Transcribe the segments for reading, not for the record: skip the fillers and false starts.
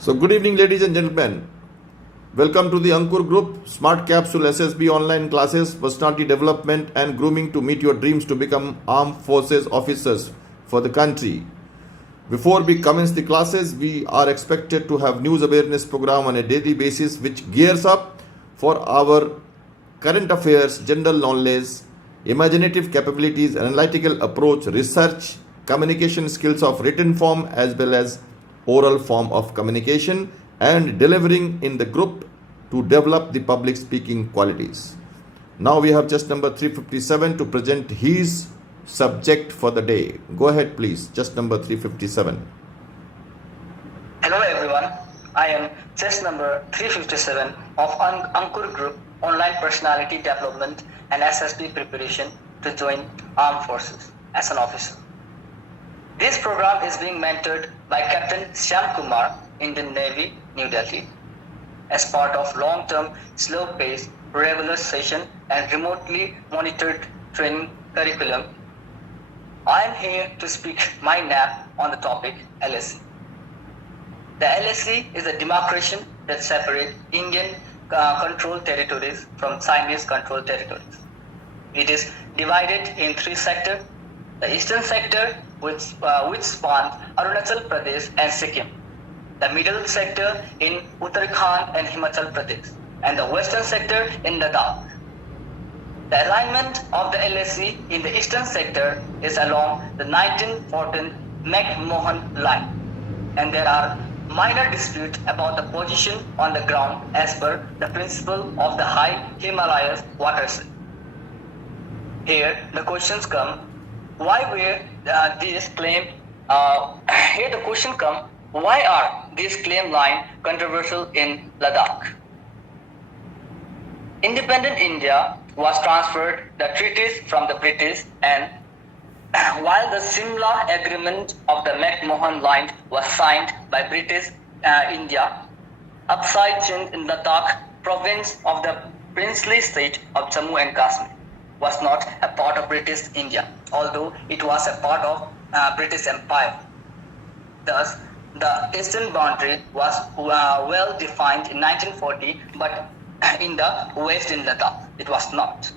So, good evening, ladies and gentlemen. Welcome to the Ankur Group Smart Capsule SSB online classes, personality development and grooming to meet your dreams to become armed forces officers for the country. Before we commence the classes, we are expected to have news awareness program on a daily basis which gears up for our current affairs, general knowledge, imaginative capabilities, analytical approach, research, communication skills of written form as well as oral form of communication, and delivering in the group to develop the public speaking qualities. Now we have just number 357 to present his subject for the day. Go ahead please, just number 357. Hello everyone, I am chess number 357 of Ankur Group Online Personality Development and SSB Preparation to join Armed Forces as an officer. This program is being mentored by Captain Shyam Kumar, Indian Navy, New Delhi, as part of long-term, slow-paced, regular session and remotely monitored training curriculum. I am here to speak my nap on the topic LSC. The LSC is a demarcation that separates Indian controlled territories from Chinese controlled territories. It is divided in three sectors: the eastern sector, which spans Arunachal Pradesh and Sikkim, the middle sector in Uttarakhand and Himachal Pradesh, and the western sector in Ladakh. The alignment of the LSC in the eastern sector is along the 1914 McMahon line, and there are minor disputes about the position on the ground as per the principle of the high Himalayas watershed. Here the questions come: why were these claimed? Here the question come: why are these claim line controversial in Ladakh? Independent India was transferred the treaties from the British, and while the Simla Agreement of the McMahon Line was signed by British India, Upside Sind in Ladakh province of the princely state of Jammu and Kashmir was not a part of British India, although it was a part of British Empire. Thus, the eastern boundary was well defined in 1940, but in the west in Ladakh, it was not.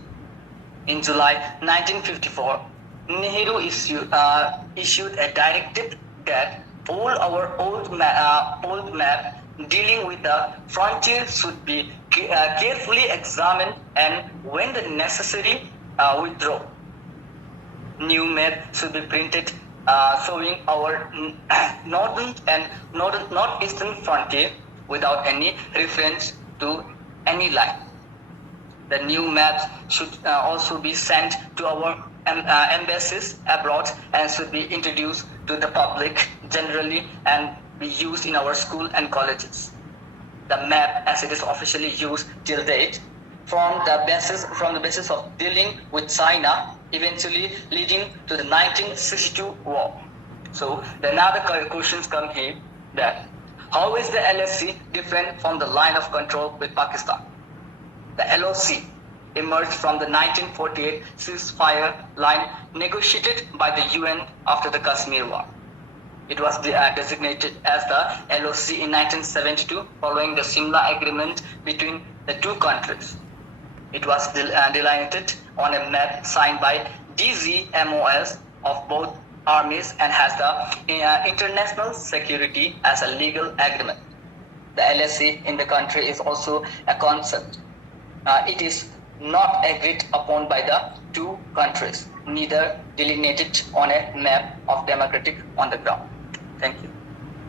In July 1954, Nehru issued a directive that all our old map dealing with the frontier should be carefully examined and, when the necessary, withdraw. New map should be printed showing our northern and northeastern frontier without any reference to any line. The new maps should also be sent to our embassies abroad and should be introduced to the public generally and be used in our school and colleges. The map, as it is officially used till date, from the basis of dealing with China, eventually leading to the 1962 war. So the another questions come here: that how is the LSC different from the line of control with Pakistan? The LOC emerged from the 1948 ceasefire line negotiated by the UN after the Kashmir War. It was designated as the LOC in 1972 following the Simla Agreement between the two countries. It was delineated on a map signed by DGMOS of both armies and has the international security as a legal agreement. The LSC in the country is also a concept. It is not agreed upon by the two countries, neither delineated on a map of democratic on the ground. Thank you.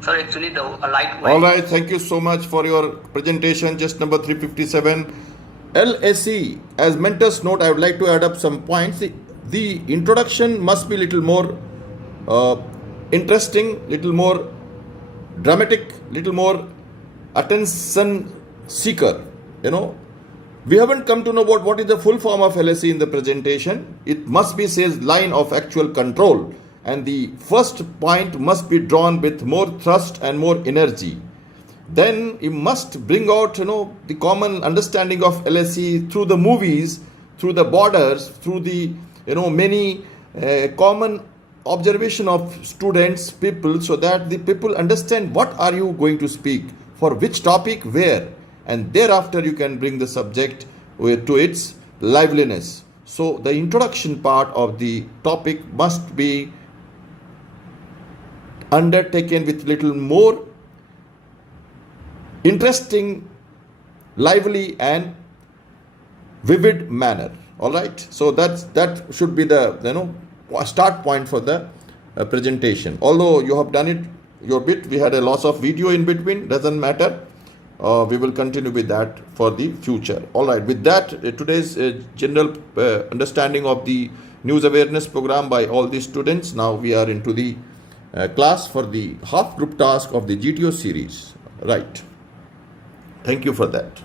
So actually the light. All right, thank you so much for your presentation. Just number 357. LSC, as mentor's note, I would like to add up some points. The introduction must be little more interesting, little more dramatic, little more attention seeker. We haven't come to know about what is the full form of LSC in the presentation. It must be says line of actual control, and the first point must be drawn with more thrust and more energy. Then you must bring out the common understanding of LSC through the movies, through the borders, through the many common observation of students, people, so that the people understand what are you going to speak, for which topic, where, and thereafter you can bring the subject to its liveliness. So the introduction part of the topic must be undertaken with little more interesting, lively and vivid manner. All right, so that should be the start point for the presentation. Although you have done it your bit, we had a loss of video in between, doesn't matter. We will continue with that for the future. All right, with that, today's general understanding of the news awareness program by all the students. Now we are into the class for the half group task of the GTO series. Right. Thank you for that.